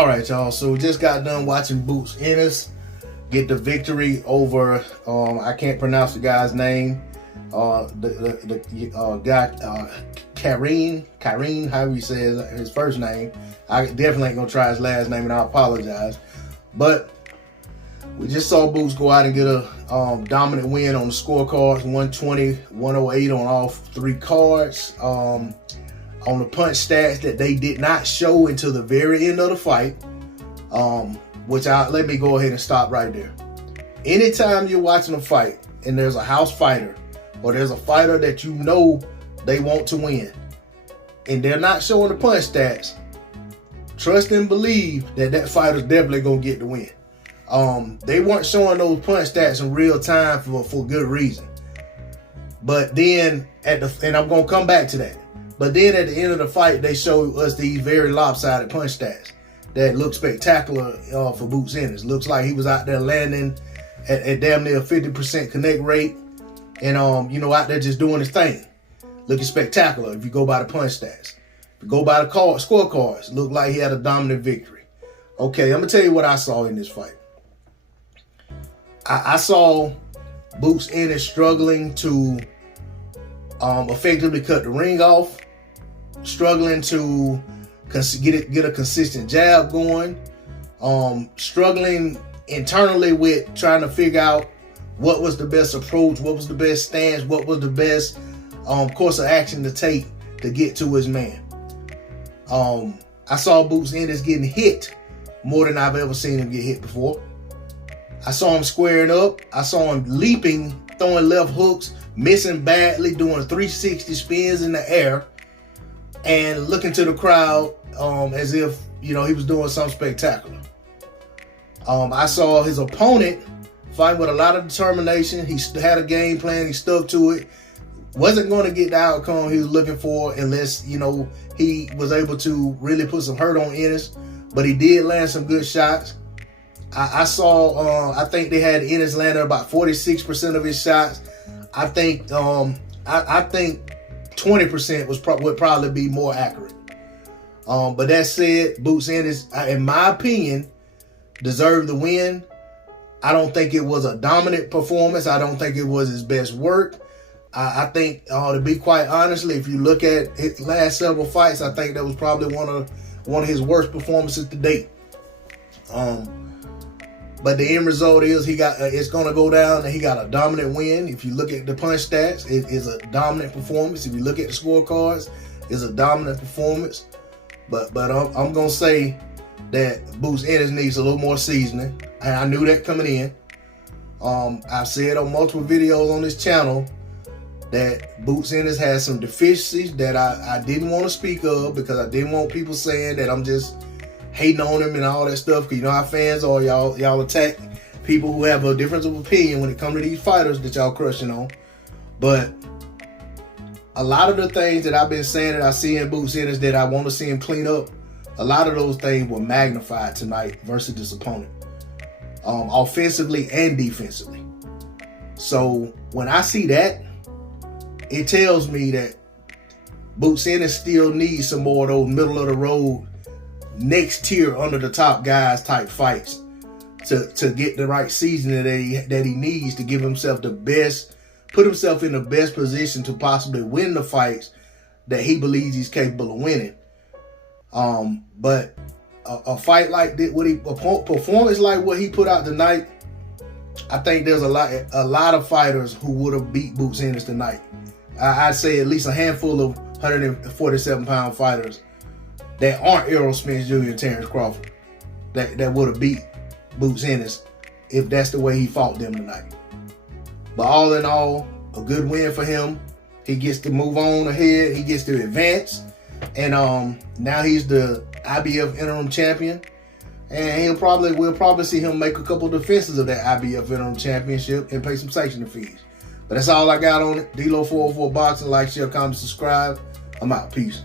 All right, y'all. So we just got done watching Boots Ennis get the victory over I can't pronounce the guy's name. The guy Kareem, however he says his first name. I definitely ain't gonna try his last name, and I apologize. But we just saw Boots go out and get a dominant win on the scorecards, 120-108 on all three cards. On the punch stats that they did not show until the very end of the fight, let me go ahead and stop right there. Anytime you're watching a fight and there's a house fighter or there's a fighter that you know they want to win and they're not showing the punch stats, trust and believe that that fighter's definitely going to get the win. They weren't showing those punch stats in real time for good reason. But then, and I'm going to come back to that. But then at the end of the fight, they showed us these very lopsided punch stats that look spectacular for Boots Ennis. Looks like he was out there landing at damn near a 50% connect rate and, out there just doing his thing. Looking spectacular if you go by the punch stats. If you go by the scorecards, looked like he had a dominant victory. Okay, I'm going to tell you what I saw in this fight. I saw Boots Ennis struggling to effectively cut the ring off, struggling to get a consistent jab going, struggling internally with trying to figure out what was the best approach, what was the best stance, what was the best course of action to take to get to his man. I saw Boots Ennis getting hit more than I've ever seen him get hit before. I saw him squaring up. I saw him leaping, throwing left hooks, missing badly, doing 360 spins in the air, and looking to the crowd as if, he was doing something spectacular. I saw his opponent fighting with a lot of determination. He had a game plan. He stuck to it. Wasn't going to get the outcome he was looking for unless, he was able to really put some hurt on Ennis. But he did land some good shots. I saw, I think they had Ennis landing about 46% of his shots. I think 20% would probably be more accurate. But that said, Boots Ennis, in my opinion, deserved the win. I don't think it was a dominant performance. I don't think it was his best work. I think, to be quite honestly, if you look at his last several fights, I think that was probably one of his worst performances to date. But the end result is it's going to go down and he got a dominant win. If you look at the punch stats, it is a dominant performance. If you look at the scorecards, it's a dominant performance. But I'm going to say that Boots Ennis needs a little more seasoning. And I knew that coming in. I've said on multiple videos on this channel that Boots Ennis has some deficiencies that I didn't want to speak of because I didn't want people saying that I'm just hating on him and all that stuff, because you know how fans are. Y'all attack people who have a difference of opinion when it comes to these fighters that y'all crushing on. But a lot of the things that I've been saying that I see in Boots Ennis that I want to see him clean up, a lot of those things were magnified tonight versus this opponent, offensively and defensively. So when I see that, it tells me that Boots Ennis still needs some more of those middle of the road, next tier under the top guys type fights to get the right seasoning that he needs to give himself the best, put himself in the best position to possibly win the fights that he believes he's capable of winning. But a fight like this, a performance like what he put out tonight, I think there's a lot of fighters who would have beat Boots Ennis tonight. I'd say at least a handful of 147-pound fighters that aren't Errol Spence Jr. and Terrence Crawford that would have beat Boots Ennis if that's the way he fought them tonight. But all in all, a good win for him. He gets to move on ahead. He gets to advance. And now he's the IBF Interim Champion. And we'll probably see him make a couple of defenses of that IBF Interim Championship and pay some sanctioning fees. But that's all I got on it. D-Lo 404 Boxing. Like, share, comment, subscribe. I'm out. Peace.